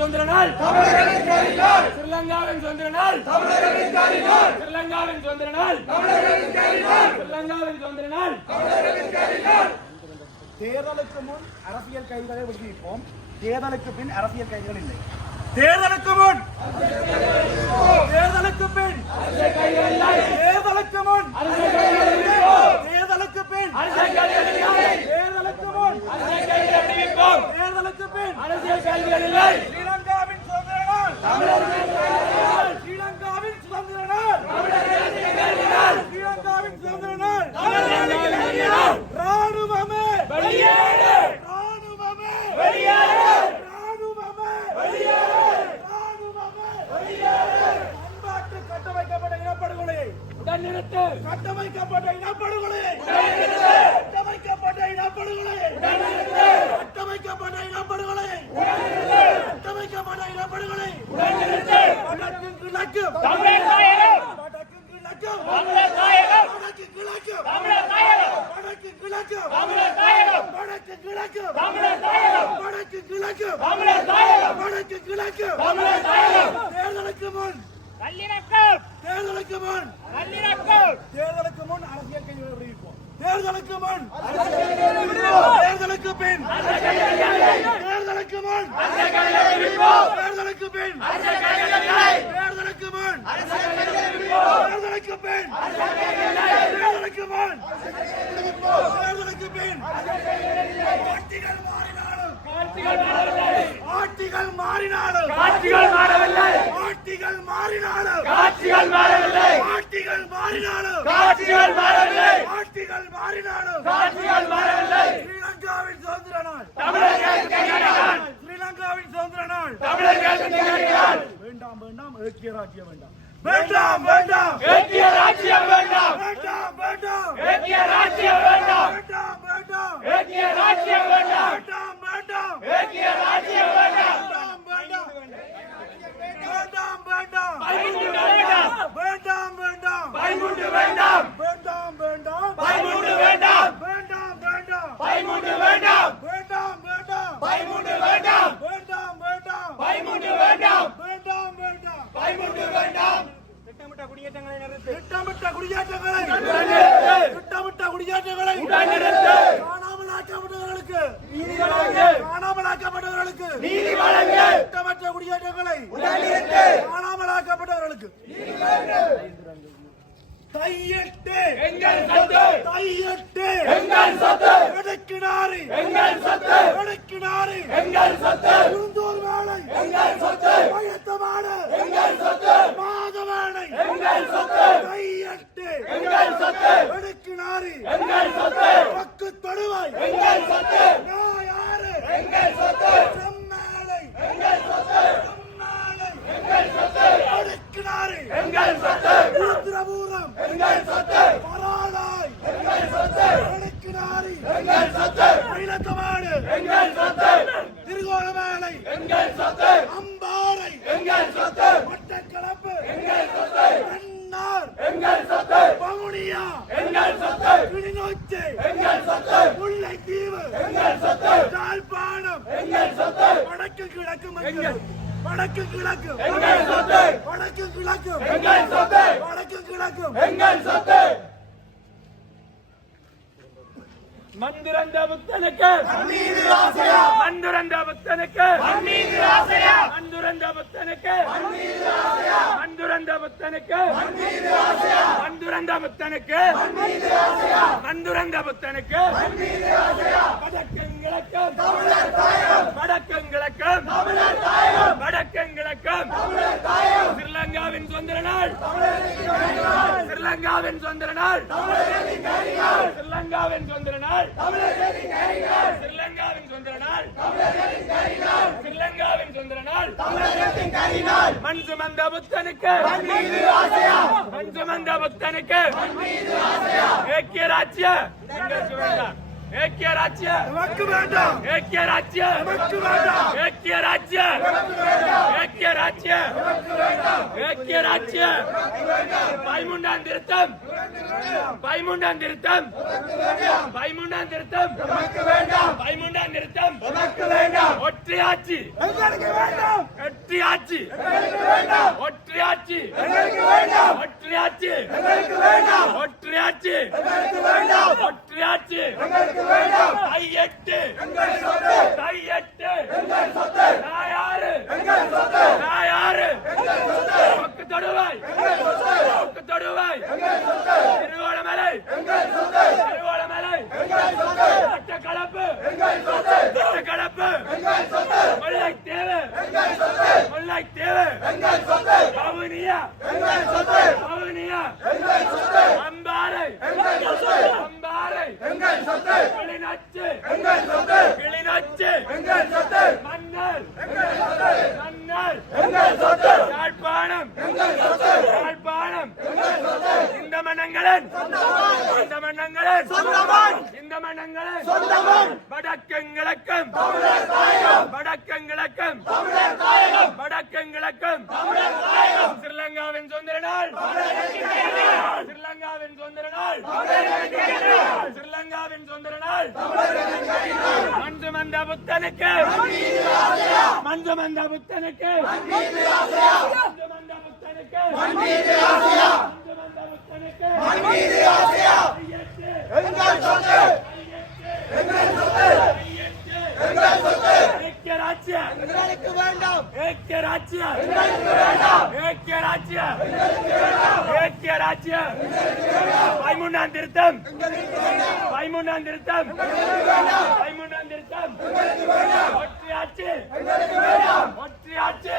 சுதந்திர நாள் ஸ்ரீலங்காவின் சுதந்திர நாள் ஸ்ரீலங்காவின் சுதந்திர நாள் ஸ்ரீலங்காவின் சுதந்திர நாள் தேர்தலுக்கு முன் அரசியல் கைதிகளை விடுவிப்போம். தேர்தலுக்கு பின் அரசியல் கைதிகள் இல்லை. தேர்தலுக்கு முன். தேர்தலுக்கு பின். தேர்தலுக்கு முன். தேர்தலுக்கு பின். தேர்தலுக்கு முன். தேர்தலுக்கு பின். அரசியல் கைதிகள் இல்லை ஸ்ரீலங்காவின் சுதந்திர நாள் ஸ்ரீலங்காவின் சுதந்திர நாள் ஸ்ரீலங்காவின் சுதந்திர நாள் ராணுவமே வெளியேறு ராணுவமே வெளியேறு ராணுவமே ராணுவமே பண்பாட்டு கட்டமைக்கப்பட்ட இனப்படுகொலை. கட்டமைக்கப்பட்ட இனப்படுகொலை. கட்டமைக்கப்பட்ட இனப்படுகொலை. கட்டமைக்கப்பட்ட இனப்படுகொலை. வடக்கு கிழக்கு தமிழர் கிழக்கு தேர்தலுக்கு முன். தேர்தலுக்கு முன். தேர்தலுக்கு முன் அரசியல் கைதிகளை விடுவிப்போம் தேர்தலுக்கு முன். தேர்தலுக்கு பின். தேர்தலுக்கு முன். தேர்தலுக்கு பின். முன் தேர்தலுக்கு பின். தேர்தலுக்கு முன் தேர்தலுக்கு பின். ஆட்சிகள் மாறினாலும். ஆட்சிகள் மாறினாலும். மாறவில்லை. ஆட்சிகள் மாறினாலும். காட்சிகள் மாறவில்லை. ஆட்சிகள் மாறினாலும். காட்சிகள் மாறினாலும் ஆட்சிகள் காட்சிகள் மாறினாலும் மாறவில்லை. ஸ்ரீலங்காவின் சுதந்திர நாள். தமிழர்களுக்கு ஸ்ரீலங்காவின் சுதந்திர நாள். தமிழர்களுக்கு ஏக்கிய ராஜ்யம் வேண்டாம் வேண்டாம் வேண்டாம் ஏக்கிய ராஜ்யம் வேண்டாம் வேண்டாம் வேண்டாம் ஏக்கிய ராஜ்யம் வேண்டாம் வேண்டாம் வேண்டாம் வேண்டாம் வேண்டாம் பயமுண்டு வேண்டாம் வேண்டாம் வேண்டாம் பயமுண்டு வேண்டாம் வேண்டாம் வேண்டாம் பயமுண்டு வேண்டாம் வேண்டாம் வேண்டாம் பயமுண்டு வேண்டாம் வேண்டாம் வேண்டாம் பயமுண்டு வேண்டாம் வேண்டாம் வேண்டாம் பயமுண்டு வேண்டாம் திட்டமிட்ட குடியேற்றங்களை நிறுத்து. திட்டமிட்ட குடியேற்றங்களை திட்டமிட்ட குடியேற்றங்களை. காணாமல் ஆக்கப்பட்டவர்களுக்கு. காணாமல் ஆக்கப்பட்டவர்களுக்கு. திட்டமற்ற குடியேற்றங்களை. காணாமல் ஆக்கப்பட்டவர்களுக்கு. கையெட்டு. எங்கள் சொத்து. கையெட்டு. எங்கள் சொத்து. எடுக்கினாரி. எங்கள் சொத்து எடுக்கினாரி எங்கள் சொத்து குருந்தூர் வேலை எங்கள் சொத்து பயத்தமான எங்கள் சொத்து மாதவேளை எங்கள் சொத்து கையெட்டு எங்கள் சொத்து எடுக்கினாரி எங்கள் சொத்து பக்கு தொடுவாய் எங்கள் சொத்து நான் யாரு எங்கள் சொத்து செம்மேலை எங்கள் சொத்து செம்மேலை எங்கள் சொத்து எடுக்கினாரி எங்கள் சொத்து ருத்ரபூரம் எங்கள் சொத்து பராளாய் எங்கள் சொத்து எடுக்கினாரி எங்கள் சொத்து மயிலத்தமாடு எங்கள் சொத்து. திருகோணமேலை எங்கள் சொத்து அம்பாறை எங்கள் சொத்து மட்டக்களப்பு எங்கள் சொத்து மன்னார் எங்கள் சொத்து பவுனியா எங்கள் சொத்து கிளிநொச்சி எங்கள் சொத்து முல்லைத்தீவு எங்கள் சொத்து யாழ்ப்பாணம் எங்கள் சொத்து வடக்கு கிழக்கு மண்டலம் வடக்கு கிழக்கு எங்கள் சொத்து வடக்கு கிழக்கு எங்கள் சொத்து வடக்கு கிழக்கு எங்கள் சொத்து மந்திரந்த புத்தனுக்கு மந்திரந்த புத்தனுக்கு மந்திரந்த புத்தனுக்கு மந்திரந்த புத்தனுக்கு வடக்கங்கிழக்கம் வடக்கங்கிழக்கம் வடக்கங்கிழக்கம் ஸ்ரீலங்காவின் சுதந்திர நாள். ஸ்ரீலங்காவின் சுதந்திர நாள். ஸ்ரீலங்காவின் சுதந்திர நாள். ஸ்ரீலங்காவின் சுதந்திர நாள். ஸ்ரீலங்காவின் சுதந்திர நாள். மண் சுமந்த புத்தனுக்கு. மண் சுமந்த புத்தனுக்கு. ஏக்கிய ராஜ்ய. ஏக்கிய ராஜ்ய. நமக்கு வேண்டாம். ஏக்கிய ராஜ்ய. நமக்கு வேண்டாம். ஏக்கிய ராஜ்ய ஏக்கிய ராஜ்ய ராஜ்ய ஏக்கிய ராஜ்ய பதிமூன்றாம் திருத்தம். பதிமூன்றாம் திருத்தம். பதிமூன்றாம் திருத்தம். பதிமூன்றாம் திருத்தம். ஒற்றையாட்சி. ஒற்றையாட்சி. ஒற்றையாட்சி. ஒற்றையாட்சி. ஒற்றையாட்சி. ஒற்றையாட்சி. கையெட்டு கையெட்டு நான் யாரு நான் யாரு பக்கு தொடுவாய் பக்கு தொடுவாய் திருவோணமலை திருவோணமலை கலப்பு கலப்பு முல்லை தேவை முல்லை தேவை பவுனியா பவுனியா வடக்கங்கிழக்கம் வடக்கங்கிழக்கம் வடக்கங்கிழக்கம் ஸ்ரீலங்காவின் சுதந்திர நாள். ஸ்ரீலங்காவின் சுதந்திர நாள். ஸ்ரீலங்காவின் சுதந்திர நாள். மஞ்சு மந்த புத்தனுக்கு. மஞ்சு மந்த புத்தனுக்கு. மஞ்சு மந்த புத்தனுக்கு. மஞ்சு மந்த புத்தனுக்கு ஏக்கிய ராஜ்ய ஏக்கிய ராஜ்ய ஏக்கிய ராஜ்ய ஏக்கிய ராஜ்ய பதிமூன்றாம் திருத்தம். பதிமூன்றாம் திருத்தம். பதிமூன்றாம் திருத்தம். ஒற்றையாட்சி. ஒற்றையாட்சி.